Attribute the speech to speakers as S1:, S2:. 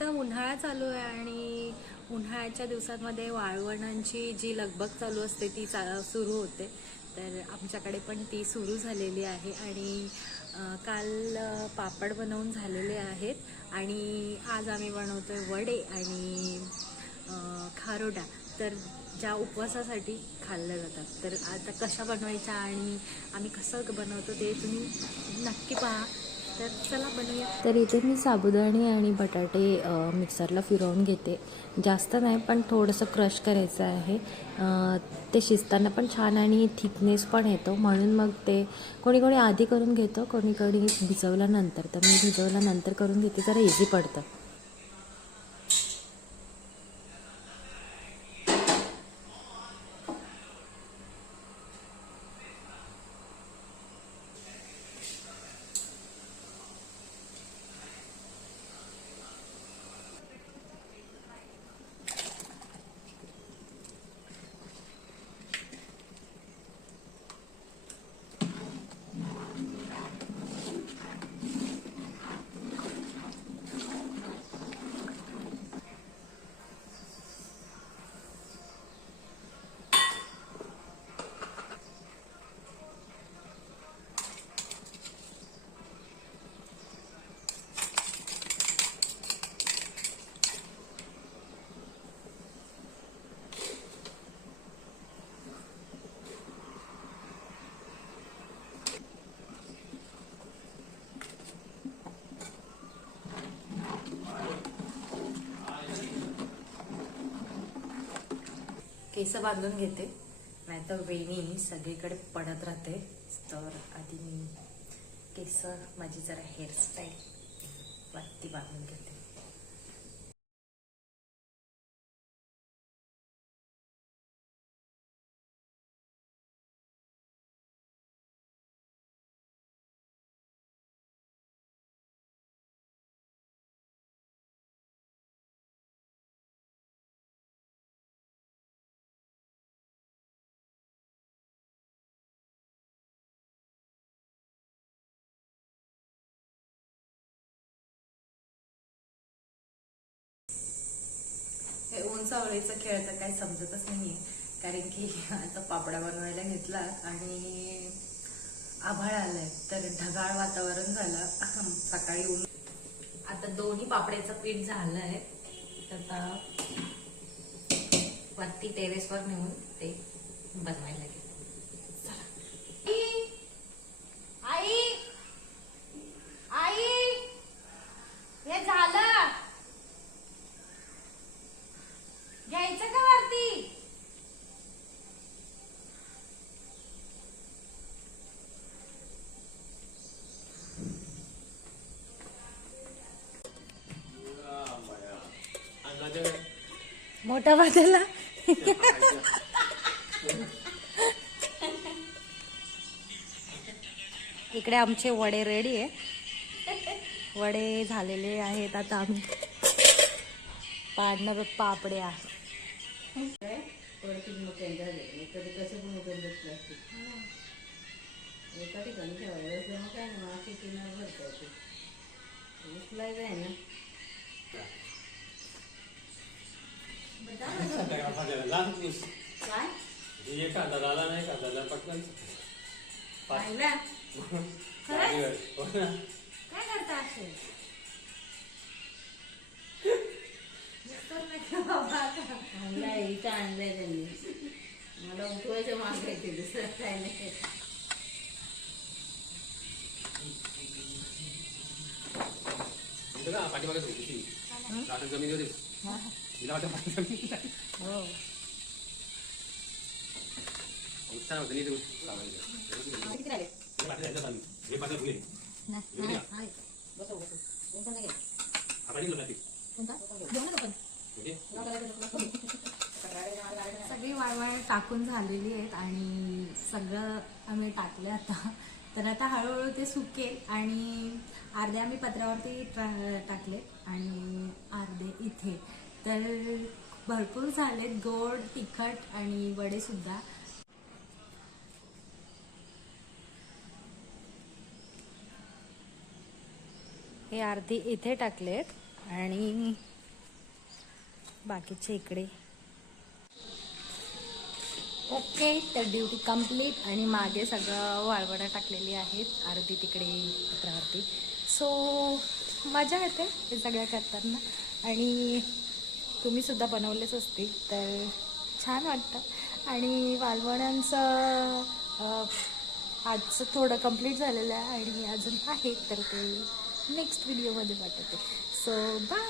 S1: आता उन्हाळा चालू आहे आणि उन्हाळ्याच्या दिवसांमध्ये वाळवणांची जी लगबग चालू असते ती चा सुरू होते. तर आमच्याकडे पण ती सुरू झालेली आहे आणि काल पापड बनवून झालेले आहेत आणि आज आम्ही बनवतो आहे वडे आणि खारोडा तर ज्या उपवासासाठी खाल्ल्या जातात तर आता कशा बनवायच्या आणि आम्ही कसं बनवतो ते तुम्ही नक्की पहा. तर चला बनवूया. तर इथे मी साबुदाणे आणि बटाटे मिक्सरला फिरवून घेते. जास्त नाही पण थोडंसं क्रश करायचं आहे. ते शिजताना पण छान आणि थिकनेस पण येतो. म्हणून मग ते कोणी कोणी आधी करून घेतो कोणी कोणी भिजवल्यानंतर. तर मी भिजवल्यानंतर करून घेते जरा इझी पडतं. केस बांधून घेते. नाहीतर वेणी सगळीकडे पडत राहते. तर आधी मी केस माझी जरा हेअरस्टाईल वरती बांधून घेते. दोन सावळीचा खेळ तर काही समजतच नाहीये. कारण की आता पापडा बनवायला घेतला आणि आभाळ आलंय. तर ढगाळ वातावरण झालं. सकाळी ऊन. आता दोन्ही पापड्याचं पीठ झालंय. तर आता वरती टेरेसवर नेऊन ते बनवायला लागेल चला. आई आई हे झालं घ्यायचं का वरती मोठा बदलला इकडे आमचे वडे रेडी आहे. वडे झालेले आहेत आता आम्ही. पाडणार पापडे पापड्या
S2: एका ठिकाणी ठेवायला मग काय ना भरता येते उचलायचं आहे. ना काय?
S3: एखादा झाला नाही का झाला पटकन.
S2: पाहिला.
S1: खरंच?
S3: हो.
S1: काय करता असे?
S2: आणलाय इथं आणलंय त्यांनी. मला उठवायचं मागायचे दुसरं काय नाही.
S3: पाठीमागे होती ती लाटण जमीन होती तिला वाटतं.
S1: हो.
S3: उत्साह होतं नाही हे गेला
S1: सगळी वाळवण टाकून झालेली आहेत आणि सगळं आम्ही टाकलं आता. तर आता हळूहळू ते सुकेल आणि अर्धे आम्ही पत्रावरती टाकले आणि अर्धे इथे. तर भरपूर झालेत गोड तिखट आणि वडे सुद्धा. हे अर्धी इथे टाकलेत आणि बाकीचे इकडे. ओके तर ड्युटी कंप्लीट आणि मागे सगळं वाळवणं टाकलेली आहेत. आरती तिकडे पत्रावरती. सो मजा येते हे सगळं करताना. आणि तुम्ही सुद्धा बनवलेच असतील तर छान वाटतं. आणि वाळवणांचं आजचं थोडं कंप्लीट झालेलं आहे आणि अजून आहे तर ते नेक्स्ट व्हिडिओमध्ये वाटते. So bye